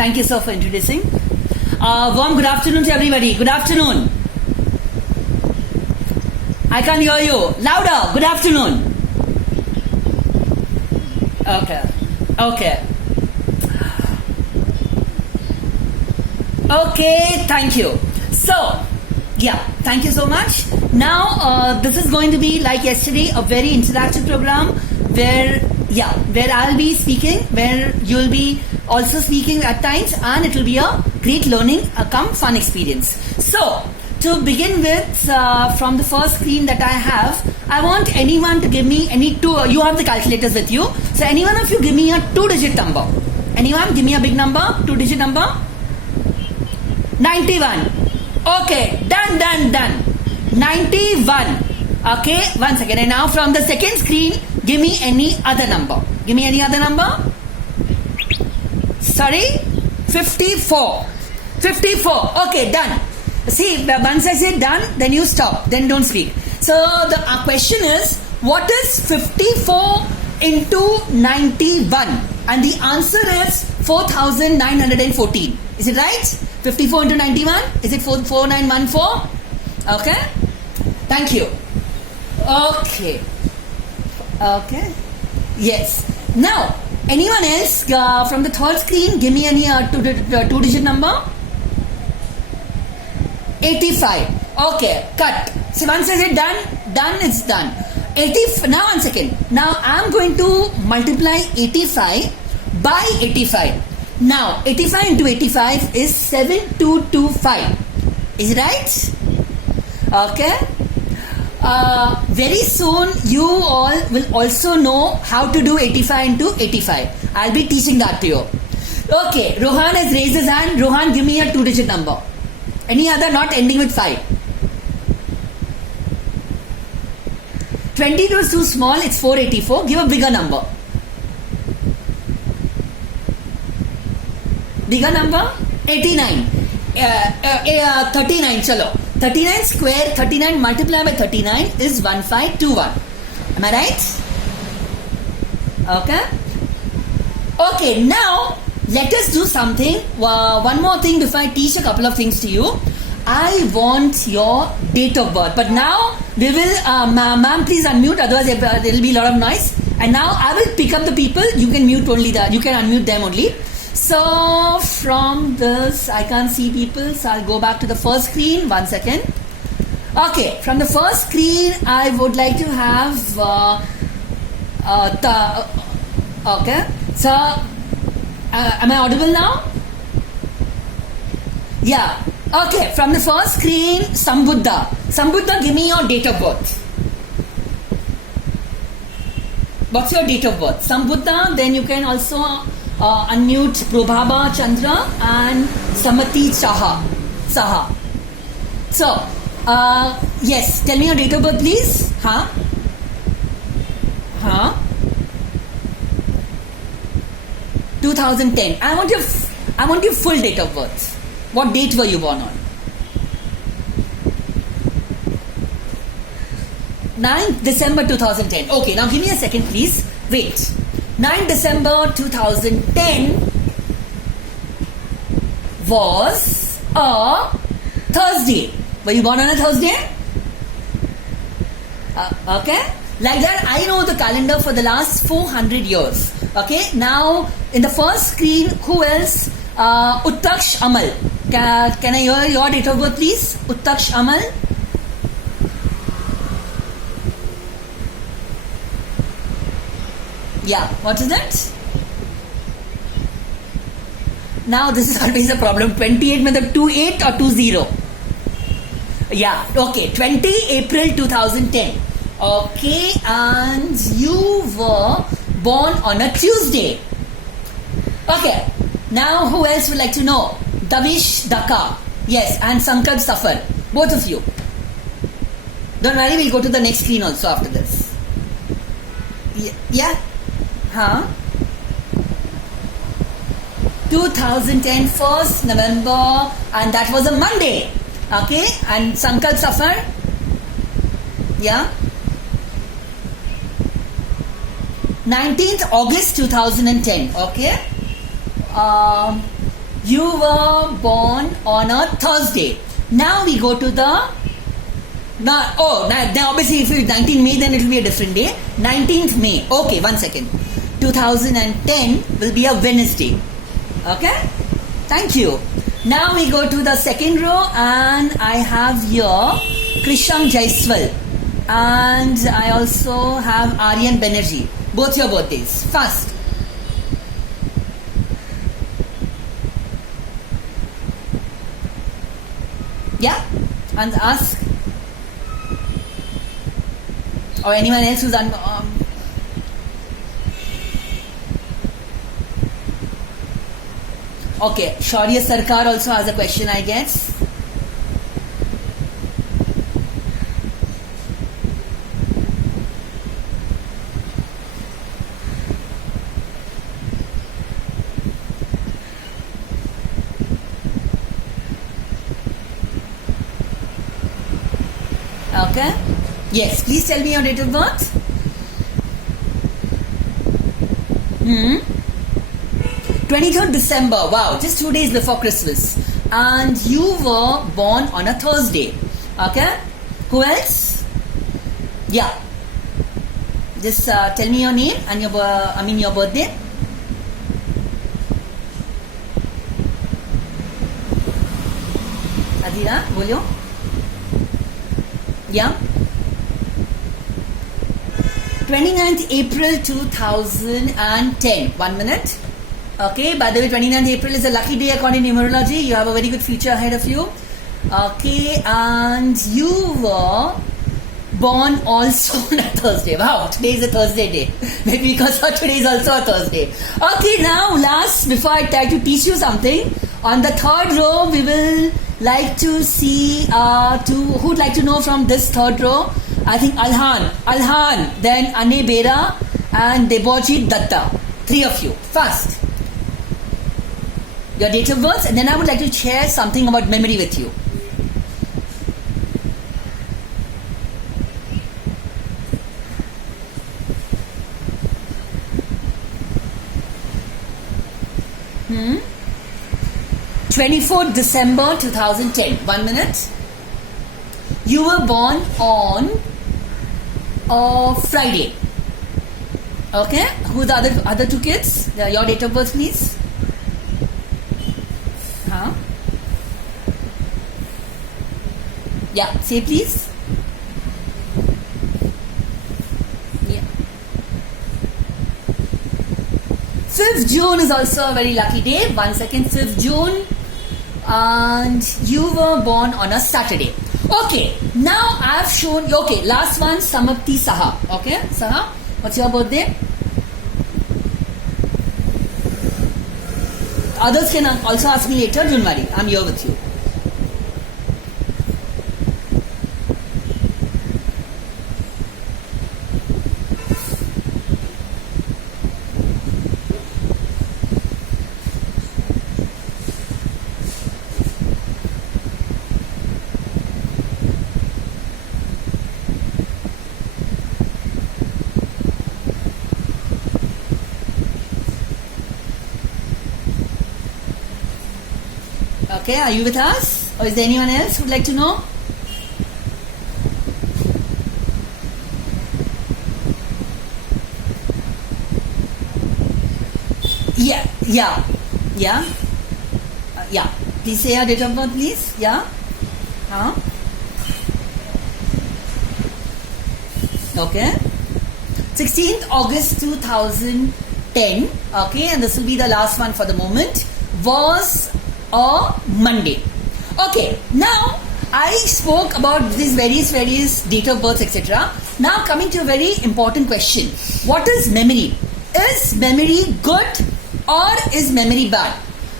Thank you, sir, for introducing. Warm good afternoon to everybody. Good afternoon. I can't hear you. Louder. Good afternoon. Okay. Okay, thank you. So, yeah, thank you so much. Now, this is going to be like yesterday, a very interactive program where I'll be speaking, where you'll be also speaking at times, and it will be a great learning, come fun experience. So, to begin with, from the first screen that I have, I want anyone to give me any two. You have the calculators with you. So, any one of you give me a 2-digit number. Anyone? Give me a big number, 2-digit number. 91. Okay, done. 91. Okay, one second. And now from the second screen, give me any other number. Give me any other number. Sorry? 54. 54. Okay, done. See, once I say done, then you stop. Then don't speak. So the question is, what is 54 into 91? And the answer is 4,914. Is it right? 54 into 91? Is it 4914? Okay. Thank you. Okay. Yes. Now, anyone else from the third screen, give me any two-digit number. 85. Okay, cut. So once I say done, it's done. 80. Now one second. Now I'm going to multiply 85 by 85. Now 85 into 85 is 7225. Is it right? Okay. Very soon you all will also know how to do 85 into 85. I'll be teaching that to you. Okay, Rohan has raised his hand. Rohan, give me a 2-digit number. Any other not ending with 5. 22 is too small, it's 484. Give a bigger number. Bigger number? 89. 39, chalo. 39 square, 39 multiplied by 39 is 1521. Am I right? Okay. Okay, now let us do something. One more thing before I teach a couple of things to you. I want your date of birth. But now we will, ma'am, please unmute. Otherwise, there will be a lot of noise. And now I will pick up the people. You can mute only that. You can unmute them only. So from this, I can't see people. So I'll go back to the first screen. 1 second. Okay, from the first screen, I would like to have. Okay. So. Am I audible now? Yeah. Okay, from the first screen, Sambuddha. Sambuddha, give me your date of birth. What's your date of birth? Sambuddha, then you can also unmute Prabhaba Chandra and Samati Saha. So, yes, tell me your date of birth, please. 2010. I want your full date of birth. What date were you born on? 9th December 2010. Okay, now give me a second, please. Wait. 9th December 2010 was a Thursday. Were you born on a Thursday? Okay. Like that, I know the calendar for the last 400 years. Okay, now in the first screen, who else? Uttaksh Amal. Can I hear your date of birth, please? Uttaksh Amal. Yeah, what is that? Now this is always a problem. 28 means 28 or 20? Yeah, okay. 20 April 2010. Okay, and you were born on a Tuesday. Okay, now who else would like to know? Davish Daka. Yes, and Sankalp Safar. Both of you. Don't worry, we'll go to the next screen also after this. Yeah? 2010 1st November, and that was a Monday. Okay, and Sankalp Safar? Yeah? 19th August 2010. Okay. You were born on a Thursday. Now we go to the... then obviously if it's 19th May, then it will be a different day. 19th May. Okay, 1 second. 2010 will be a Wednesday. Okay? Thank you. Now we go to the second row and I have here Krishan Jaiswal. And I also have Aryan Banerjee. Both your birthdays. Fast. Yeah? And ask. Or anyone else who's Okay, Shaurya Sarkar also has a question, I guess. Okay. Yes, please tell me your date of birth. 23rd December. Wow, just 2 days before Christmas. And you were born on a Thursday. Okay. Who else? Yeah. Just tell me your name and your birthday. Adira, bolio. Yeah. 29th April 2010. 1 minute. Okay, by the way, 29th April is a lucky day according to numerology. You have a very good future ahead of you. Okay, and you were born also on a Thursday. Wow, today is a Thursday day. Maybe because today is also a Thursday. Okay, now last, before I try to teach you something, on the third row, we will like to see, who'd like to know from this third row? I think Alhan, then Ane Bera and Debojit Datta. 3 of you. Fast. Your date of birth, and then I would like to share something about memory with you. Hmm? 24th December 2010. 1 minute. You were born on Friday. Okay? Who are the other 2 kids? Your date of birth, please. Huh? Yeah, say please. Yeah. 5th June is also a very lucky day. 1 second, 5th June. And you were born on a Saturday. Okay, now I've shown you. Okay, last one, Samapti Saha. Okay, Saha, what's your birthday? Others can also ask me later, don't worry, I'm here with you. Okay, are you with us? Or is there anyone else who would like to know? Yeah. Please say your date of birth, please. Yeah. Huh? Okay. 16th August 2010. Okay, and this will be the last one for the moment. Was a Monday. Okay, now I spoke about these various date of birth, etc. Now coming to a very important question. What is memory? Is memory good or is memory bad?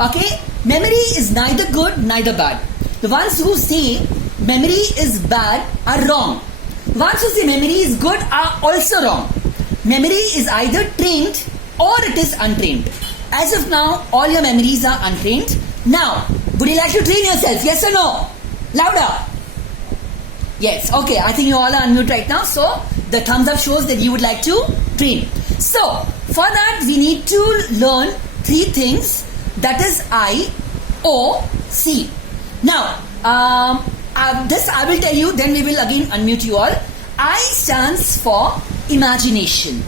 Okay, memory is neither good neither bad. The ones who say memory is bad are wrong. The ones who say memory is good are also wrong. Memory is either trained or it is untrained. As of now, all your memories are untrained. Now, would you like to train yourself? Yes or no? Louder. Yes. Okay. I think you all are unmute right now. So, the thumbs up shows that you would like to train. So, for that, we need to learn 3 things. That is I, O C. Now, this I will tell you, then we will again unmute you all. I stands for imagination.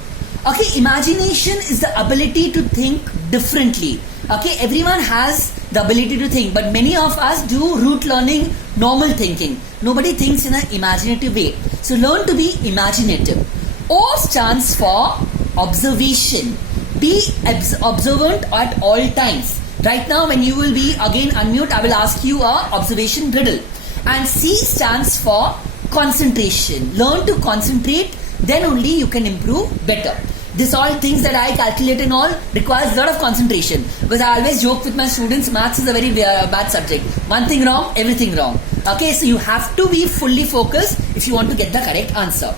Okay, imagination is the ability to think differently. Okay, everyone has the ability to think, but many of us do rote learning, normal thinking. Nobody thinks in an imaginative way. So learn to be imaginative. O stands for observation. Be observant at all times. Right now, when you will be again unmute, I will ask you a observation riddle. And C stands for concentration. Learn to concentrate, then only you can improve better. This all things that I calculate and all requires a lot of concentration, because I always joke with my students, maths is a very bad subject. One thing wrong, everything wrong. Okay, so you have to be fully focused if you want to get the correct answer.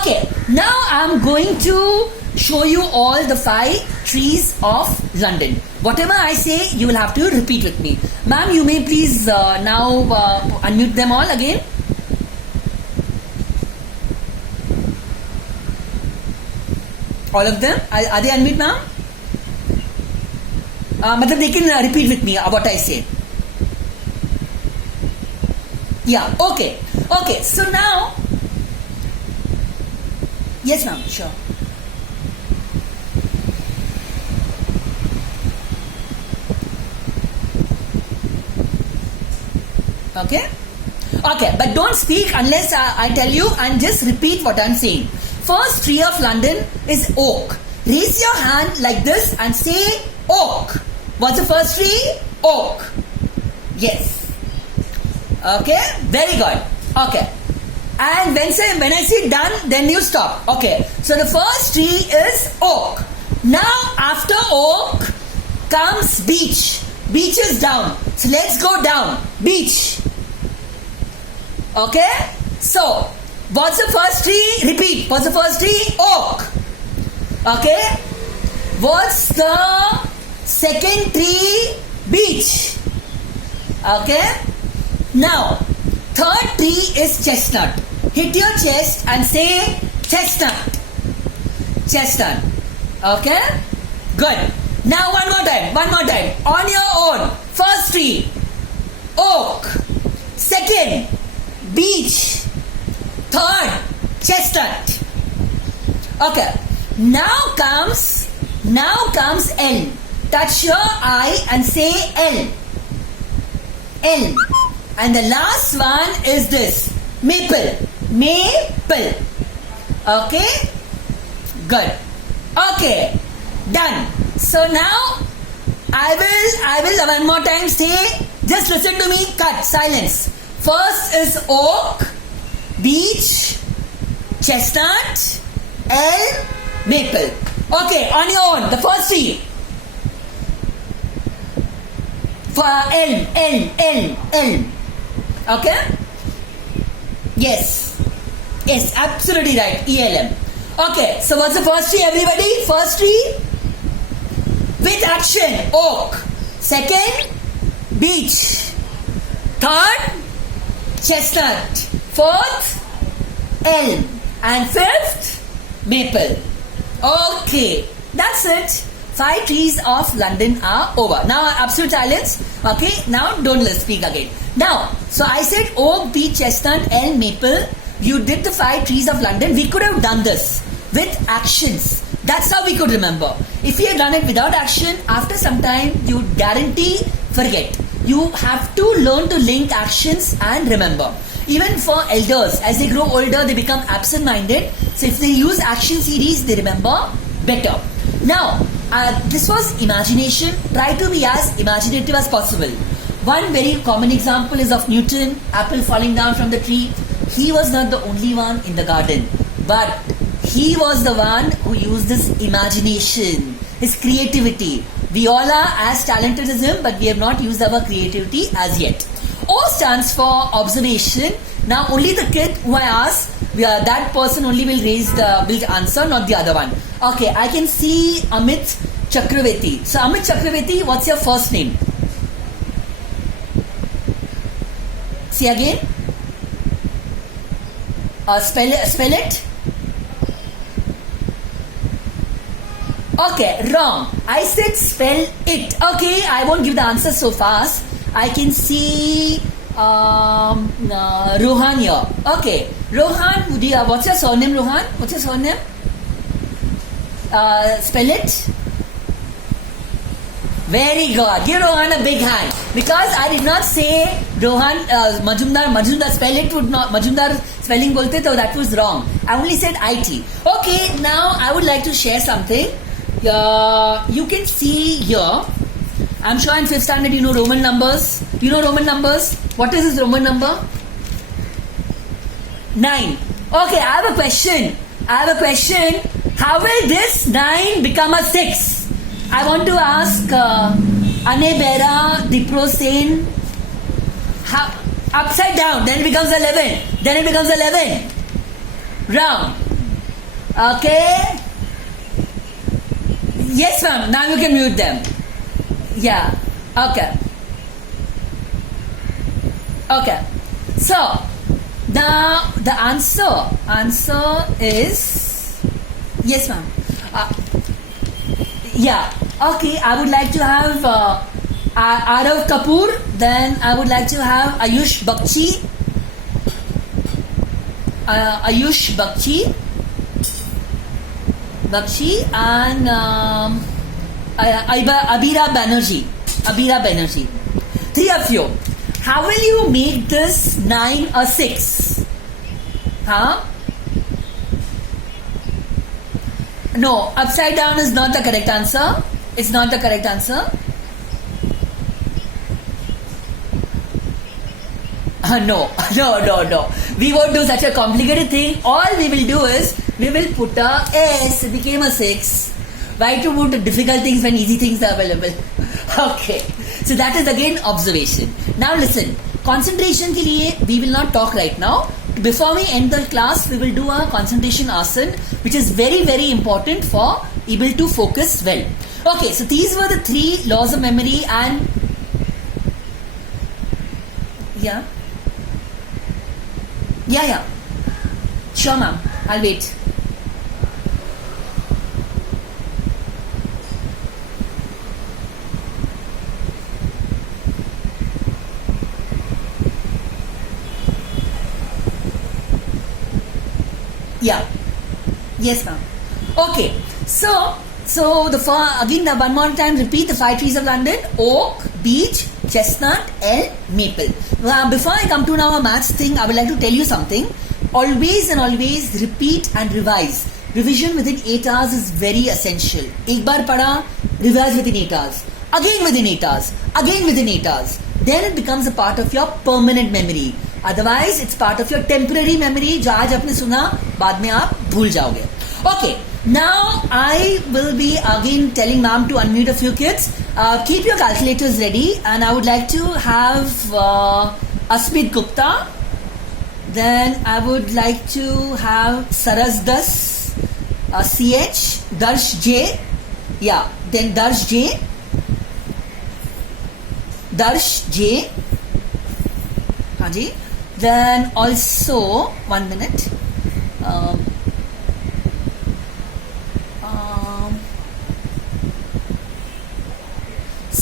Okay, now I am going to show you all the 5 trees of London. Whatever I say, you will have to repeat with me. Ma'am, you may please now unmute them all again. All of them? Are they unmute now? But they can repeat with me what I say. Yeah, okay. Okay, so now... Yes, ma'am, sure. Okay? Okay, but don't speak unless I tell you, and just repeat what I'm saying. First tree of London is oak. Raise your hand like this and say oak. What's the first tree? Oak. Yes. Okay, very good. Okay. And when I say done, then you stop. Okay. So the first tree is oak. Now after oak comes beech. Beech is down. So let's go down. Beech. Okay. So what's the first tree? Repeat. What's the first tree? Oak. Okay. What's the second tree? Beech. Okay. Now, third tree is chestnut. Hit your chest and say chestnut. Chestnut. Okay. Good. Now one more time. On your own. First tree, oak. Second, beech. Third, chestnut. Okay. Now comes elm. Touch your eye and say elm. Elm. And the last one is this. Maple. Maple. Okay. Good. Okay. Done. So now I will one more time say, just listen to me, cut, silence. First is oak, beech, chestnut, elm, maple. Okay, on your own, the first tree. For elm. Okay? Yes, absolutely right, ELM. Okay, so what's the first tree, everybody? First tree? With action, oak. Second, beech. Third, chestnut. Fourth, elm. And fifth, maple. Okay, that's it. 5 trees of London are over. Now, absolute silence. Okay, now don't speak again. Now, so I said oak, beech, chestnut, elm, maple. You did the 5 trees of London. We could have done this with actions. That's how we could remember. If we had done it without action, after some time, you guarantee forget. You have to learn to link actions and remember. Even for elders, as they grow older, they become absent-minded. So if they use action series, they remember better. Now, this was imagination. Try to be as imaginative as possible. One very common example is of Newton, apple falling down from the tree. He was not the only one in the garden, but he was the one who used this imagination, his creativity. We all are as talented as him, but we have not used our creativity as yet. O stands for observation. Now only the kid who I ask, that person only will answer, not the other one. Okay, I can see Amit Chakravarti. So Amit Chakravarti, what's your first name? See again. Spell it. Okay, wrong. I said spell it. Okay, I won't give the answer so fast. I can see Rohan here. Okay, Rohan, what's your surname, Rohan? What's your surname? Spell it. Very good. Give Rohan a big hand. Because I did not say Rohan, Majumdar spell it would not, Majumdar spelling bolte to that was wrong. I only said IT. Okay, now I would like to share something. You can see here, I'm sure in 5th standard you know Roman numbers. Do you know Roman numbers? What is this Roman number? 9. Okay, I have a question. How will this 9 become a 6? I want to ask Anebera Diprosen. Upside down, then it becomes 11. Round. Okay. Yes, ma'am. Now you can mute them. Yeah. Okay. So, now the answer is yes, ma'am. Yeah. Okay. I would like to have Arav Kapoor. Then I would like to have Ayush Bakshi. And Abira Banerjee. 3 of you. How will you make this 9 a 6? Huh? No, upside down is not the correct answer. It's not the correct answer. No. We won't do such a complicated thing. All we will do is, we will put a S, it became a 6. Why to put difficult things when easy things are available? Okay. So that is again observation. Now listen, concentration ke liye, we will not talk right now. Before we end the class, we will do a concentration asan, which is very, very important for able to focus well. Okay, so these were the 3 laws of memory and yeah. Sure, ma'am. I'll wait. Yeah. Yes, ma'am. Okay. So again, one more time, repeat the 5 trees of London: oak, beech, chestnut, elm, maple. Before I come to now a maths thing, I would like to tell you something. Always repeat and revise. Revision within 8 hours is very essential. Ek baar pada, revise within 8 hours. Again within 8 hours. Then it becomes a part of your permanent memory. Otherwise, it's part of your temporary memory. जो आज आपने सुना, बाद में आप भूल जाओगे. Okay. Now I will be again telling ma'am to unmute a few kids. Keep your calculators ready, and I would like to have Asmit Gupta. Then I would like to have Saras Das, CH, Darsh J. Yeah, then Darsh J. Haji. Then also 1 minute.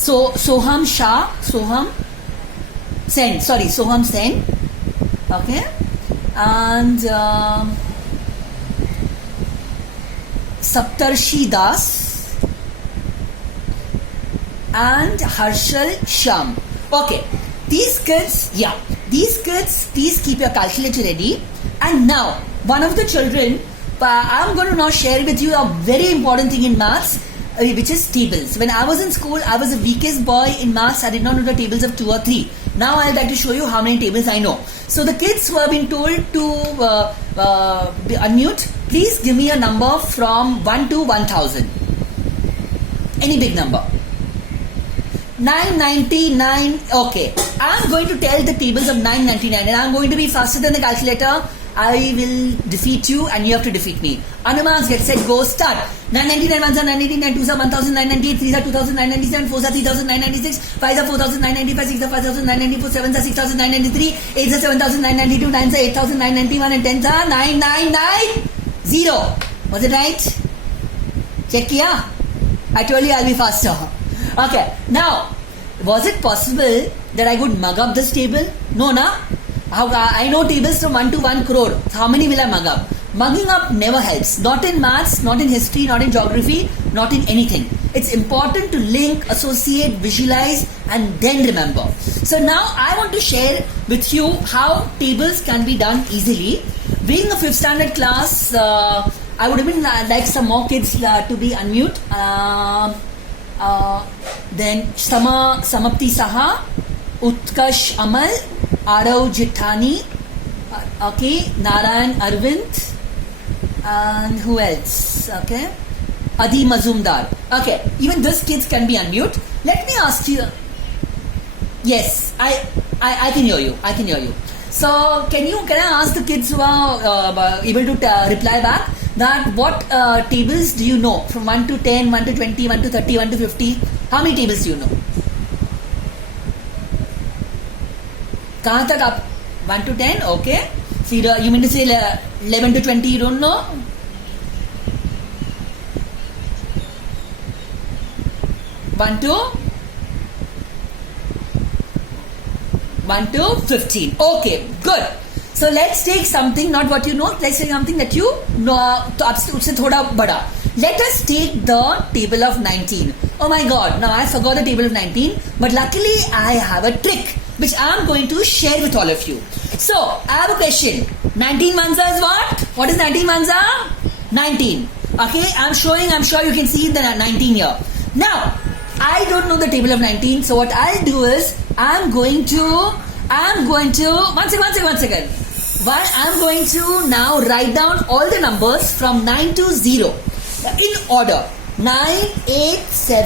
Soham Sen. Okay. And Saptarshi Das and Harshal Sham. Okay. These kids, please keep your calculator ready. And now, one of the children, I'm going to now share with you a very important thing in maths, which is tables. When I was in school, I was the weakest boy in maths. I did not know the tables of 2 or 3. Now I'd like to show you how many tables I know. So the kids who have been told to unmute, please give me a number from 1 to 1000. Any big number. 999. Okay. I'm going to tell the tables of 999 and I'm going to be faster than the calculator. I will defeat you and you have to defeat me. Anumans, get set, go, start. 999, 1s are 999, 2s are 1998, 3s are 2997, 4s are 3996, 5s are 4995, 6s are 5994, 7s are 6993, 8s are 7992, 9s are 8991 and 10s are 9990. Was it right? Check kiya? I told you I'll be faster. Okay. Now, was it possible that I would mug up this table? No, na? I know tables from 1 to 1 crore. How many will I mug up? Mugging up never helps. Not in maths, not in history, not in geography, not in anything. It's important to link, associate, visualize, and then remember. So now I want to share with you how tables can be done easily. Being a 5th standard class, I would even like some more kids to be unmute. Then Samapti Saha, Utkash Amal, Arav Jithani, okay, Narayan Arvind, and who else? Okay, Adi Mazumdar. Okay, even these kids can be unmute. Let me ask you. Yes, I can hear you. I can hear you. So can I ask the kids who are able to reply back that what tables do you know from 1 to 10, 1 to 20, 1 to 30, 1 to 50? How many tables do you know? कहाँ तक आप 1 to 10? Okay. फिर you mean to say 11 to 20 you don't know? One to 15. Okay, good. So let's take something, not what you know, let's take something that you know, तो उससे थोड़ा बड़ा. Let us take the table of 19. Oh my God, now I forgot the table of 19, but luckily I have a trick which I am going to share with all of you. So, I have a question. 19 Manza is what? What is 19 Manza? 19. Okay, I'm sure you can see the 19 here. Now, I don't know the table of 19, so what I'll do is, I'm going to, one second. I'm going to now write down all the numbers from 9 to 0 in order. 9, 8, 7.